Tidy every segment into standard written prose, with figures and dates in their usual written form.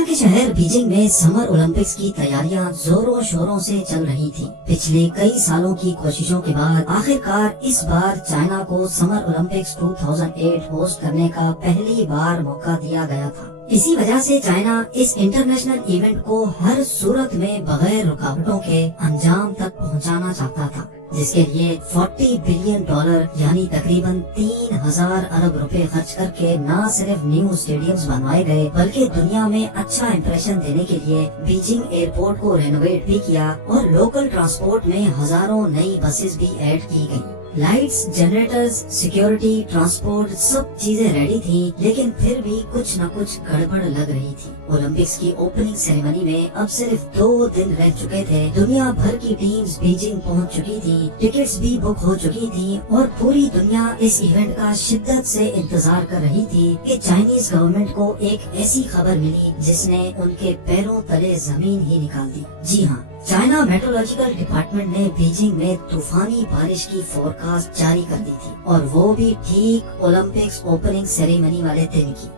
China के शहर Beijing में समर ओलंपिक्स की तैयारियां जोरों शोरों से चल रही थी। पिछले कई सालों की कोशिशों के बाद आखिरकार इस बार चाइना को समर ओलंपिक्स 2008 होस्ट करने का पहली बार मौका दिया गया था। इसी वजह से चाइना इस इंटरनेशनल इवेंट को हर सूरत में बगैर रुकावटों के अंजाम तक पहुंचाना चाहता था, जिसके लिए $40 बिलियन यानी तकरीबन 3000 अरब रुपए खर्च करके न सिर्फ न्यू स्टेडियम्स बनवाए गए बल्कि दुनिया में अच्छा इंप्रेशन देने के लिए बीजिंग एयरपोर्ट को रेनोवेट भी किया और लोकल ट्रांसपोर्ट में हजारों नई बसेस भी ऐड की गयी। लाइट्स, जनरेटर्स, सिक्योरिटी, ट्रांसपोर्ट सब चीजें रेडी थी, लेकिन फिर भी कुछ न कुछ गड़बड़ लग रही थी। ओलंपिक्स की ओपनिंग सेरेमनी में अब सिर्फ 2 दिन रह चुके थे। दुनिया भर की टीम्स बीजिंग पहुंच चुकी थी, टिकट्स भी बुक हो चुकी थी और पूरी दुनिया इस इवेंट का शिद्दत से इंतजार कर रही थी कि चाइनीज गवर्नमेंट को एक ऐसी खबर मिली जिसने उनके पैरों तले जमीन ही निकाल दी। जी हाँ, चाइना मेट्रोलॉजिकल डिपार्टमेंट ने बीजिंग में तूफानी बारिश की फोरकास्ट जारी कर दी थी और वो भी ठीक ओलंपिक्स ओपनिंग सेरेमनी वाले दिन की।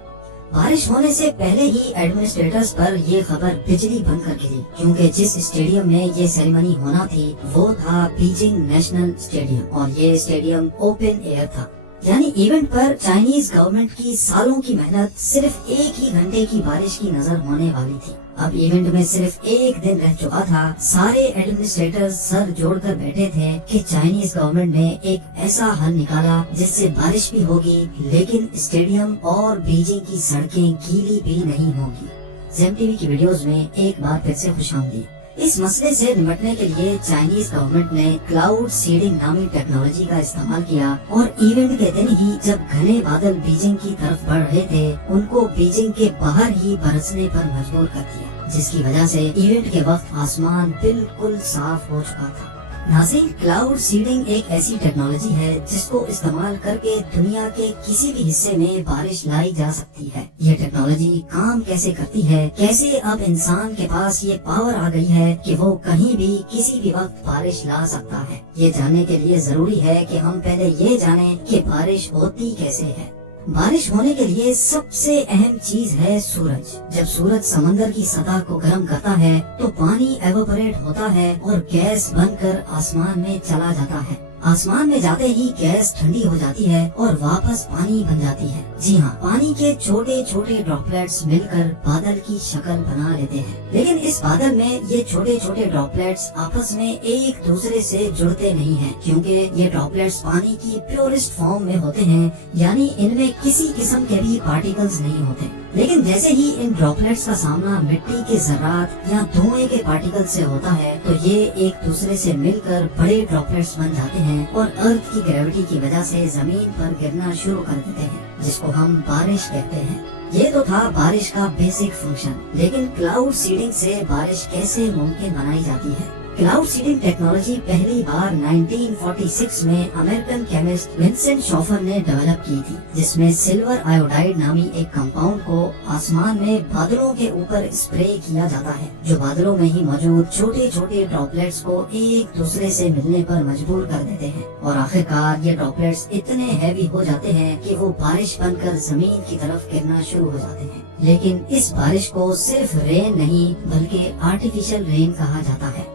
बारिश होने से पहले ही एडमिनिस्ट्रेटर्स पर ये खबर बिजली बनकर गिरी, क्योंकि जिस स्टेडियम में ये सेरेमनी होना थी वो था बीजिंग नेशनल स्टेडियम और ये स्टेडियम ओपन एयर था। यानी इवेंट पर चाइनीज गवर्नमेंट की सालों की मेहनत सिर्फ एक ही घंटे की बारिश की नजर होने वाली थी। अब इवेंट में सिर्फ एक दिन रह चुका था। सारे एडमिनिस्ट्रेटर्स सर जोड़कर बैठे थे कि चाइनीज गवर्नमेंट ने एक ऐसा हल निकाला जिससे बारिश भी होगी लेकिन स्टेडियम और बीजिंग की सड़कें गीली भी नहीं होगी। ज़ेम टीवी की वीडियोस में एक बार फिर से खुशामदीद। इस मसले से निपटने के लिए चाइनीज गवर्नमेंट ने क्लाउड सीडिंग नामी टेक्नोलॉजी का इस्तेमाल किया और इवेंट के दिन ही जब घने बादल बीजिंग की तरफ बढ़ रहे थे उनको बीजिंग के बाहर ही बरसने पर मजबूर कर दिया, जिसकी वजह से इवेंट के वक्त आसमान बिल्कुल साफ हो चुका था। नाज़रीन, क्लाउड सीडिंग एक ऐसी टेक्नोलॉजी है जिसको इस्तेमाल करके दुनिया के किसी भी हिस्से में बारिश लाई जा सकती है। ये टेक्नोलॉजी काम कैसे करती है, कैसे अब इंसान के पास ये पावर आ गई है कि वो कहीं भी किसी भी वक्त बारिश ला सकता है, ये जानने के लिए जरूरी है कि हम पहले ये जानें कि बारिश होती कैसे है। बारिश होने के लिए सबसे अहम चीज है सूरज। जब सूरज समंदर की सतह को गर्म करता है तो पानी एवोपरेट होता है और गैस बनकर आसमान में चला जाता है। आसमान में जाते ही गैस ठंडी हो जाती है और वापस पानी बन जाती है। जी हाँ, पानी के छोटे छोटे ड्रॉपलेट्स मिलकर बादल की शक्ल बना लेते हैं। लेकिन इस बादल में ये छोटे छोटे ड्रॉपलेट्स आपस में एक दूसरे से जुड़ते नहीं हैं, क्योंकि ये ड्रॉपलेट्स पानी की प्योरेस्ट फॉर्म में होते हैं, यानी इनमें किसी किस्म के भी पार्टिकल्स नहीं होते। लेकिन जैसे ही इन ड्रॉपलेट्स का सामना मिट्टी के ज़र्रात या धुएं के पार्टिकल से होता है तो ये एक दूसरे से मिलकर बड़े ड्रॉपलेट्स बन जाते हैं और अर्थ की ग्रेविटी की वजह से जमीन पर गिरना शुरू कर देते हैं, जिसको हम बारिश कहते हैं। ये तो था बारिश का बेसिक फंक्शन, लेकिन क्लाउड सीडिंग से बारिश कैसे मुमकिन बनाई जाती है। क्लाउड सीडिंग टेक्नोलॉजी पहली बार 1946 में अमेरिकन केमिस्ट विंसेंट शॉफर ने डेवलप की थी, जिसमें सिल्वर आयोडाइड नामी एक कंपाउंड को आसमान में बादलों के ऊपर स्प्रे किया जाता है, जो बादलों में ही मौजूद छोटे छोटे ड्रॉपलेट्स को एक दूसरे से मिलने पर मजबूर कर देते हैं और आखिरकार ये ड्रॉपलेट्स इतने हैवी हो जाते हैं कि वो बारिश बनकर जमीन की तरफ गिरना शुरू हो जाते हैं। लेकिन इस बारिश को सिर्फ रेन नहीं बल्कि आर्टिफिशियल रेन कहा जाता है।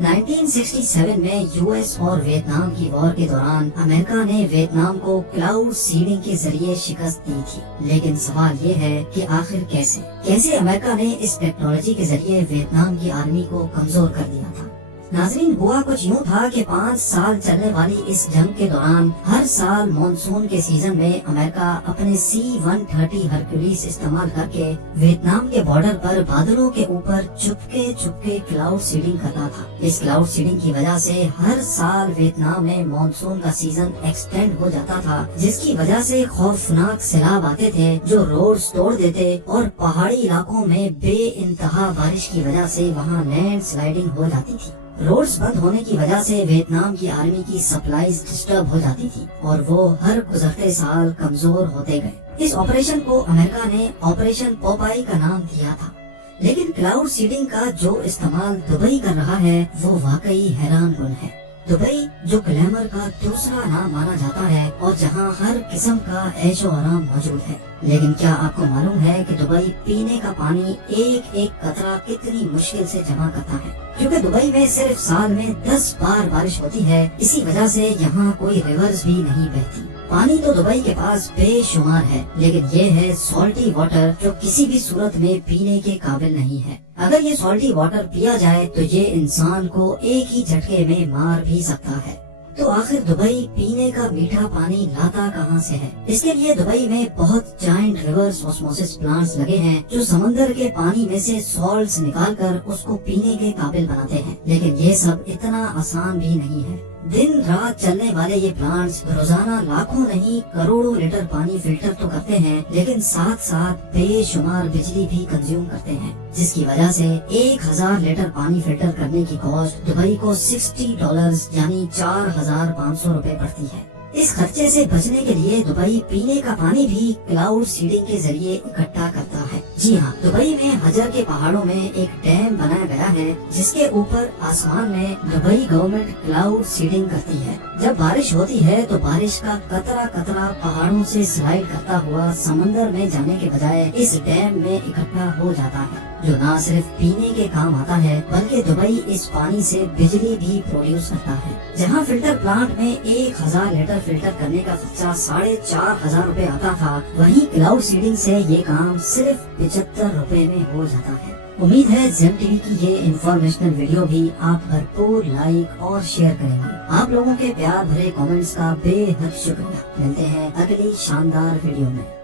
1967 में यूएस और वियतनाम की वॉर के दौरान अमेरिका ने वियतनाम को क्लाउड सीडिंग के जरिए शिकस्त दी थी। लेकिन सवाल ये है कि आखिर कैसे अमेरिका ने इस टेक्नोलॉजी के जरिए वियतनाम की आर्मी को कमजोर कर दिया था। नाज़रीन, हुआ कुछ यूँ था कि 5 साल चलने वाली इस जंग के दौरान हर साल मॉनसून के सीजन में अमेरिका अपने C-130 हरक्यूलिस इस्तेमाल करके वियतनाम के बॉर्डर पर बादलों के ऊपर चुपके क्लाउड सीडिंग करता था। इस क्लाउड सीडिंग की वजह से हर साल वियतनाम में मॉनसून का सीजन एक्सटेंड हो जाता था, जिसकी वजह से खौफनाक सैलाब आते थे जो रोड्स तोड़ देते और पहाड़ी इलाकों में बेइंतहा बारिश की वजह से वहाँ लैंड स्लाइडिंग हो जाती थी। रोड्स बंद होने की वजह से वियतनाम की आर्मी की सप्लाईज डिस्टर्ब हो जाती थी और वो हर गुजरते साल कमजोर होते गए। इस ऑपरेशन को अमेरिका ने ऑपरेशन पोपाई का नाम दिया था। लेकिन क्लाउड सीडिंग का जो इस्तेमाल दुबई कर रहा है वो वाकई हैरान कुन है। दुबई जो ग्लैमर का दूसरा नाम माना जाता है और जहां हर किस्म का ऐशो आराम मौजूद है, लेकिन क्या आपको मालूम है कि दुबई पीने का पानी एक एक कतरा कितनी मुश्किल से जमा करता है? क्योंकि दुबई में सिर्फ साल में 10 बार बारिश होती है, इसी वजह से यहाँ कोई रिवर्स भी नहीं बहती। पानी तो दुबई के पास बेशुमार है, लेकिन ये है सॉल्टी वाटर जो किसी भी सूरत में पीने के काबिल नहीं है। अगर ये सॉल्टी वाटर पिया जाए तो ये इंसान को एक ही झटके में मार भी सकता है। तो आखिर दुबई पीने का मीठा पानी लाता कहाँ से है? इसके लिए दुबई में बहुत जायंट रिवर्स ऑस्मोसिस प्लांट्स लगे हैं जो समंदर के पानी में से सॉल्ट्स निकालकर उसको पीने के काबिल बनाते हैं। लेकिन ये सब इतना आसान भी नहीं है। दिन रात चलने वाले ये प्लांट्स रोजाना लाखों नहीं करोड़ों लीटर पानी फिल्टर तो करते हैं, लेकिन साथ साथ बेशुमार बिजली भी कंज्यूम करते हैं, जिसकी वजह से 1000 लीटर पानी फिल्टर करने की कॉस्ट दुबई को $60 यानी 4500 रुपए पड़ती है। इस खर्चे से बचने के लिए दुबई पीने का पानी भी क्लाउड सीडिंग के जरिए इकट्ठा करता है। जी हाँ, दुबई में हजर के पहाड़ों में एक डैम बनाया गया है जिसके ऊपर आसमान में दुबई गवर्नमेंट क्लाउड सीडिंग करती है। जब बारिश होती है तो बारिश का कतरा कतरा पहाड़ों से स्लाइड करता हुआ समंदर में जाने के बजाय इस डैम में इकट्ठा हो जाता है, जो न सिर्फ पीने के काम आता है बल्कि दुबई इस पानी से बिजली भी प्रोड्यूस करता है। जहाँ फिल्टर प्लांट में 1000 लीटर फिल्टर करने का खर्चा 4500 रुपए आता था, वहीं क्लाउड सीडिंग से ये काम सिर्फ 75 रुपए में हो जाता है। उम्मीद है जेम टीवी की ये इंफॉर्मेशनल वीडियो भी आप भरपूर लाइक और शेयर करेंगे। आप लोगों के प्यार भरे कमेंट्स का बेहद शुक्रिया। मिलते हैं अगली शानदार वीडियो में।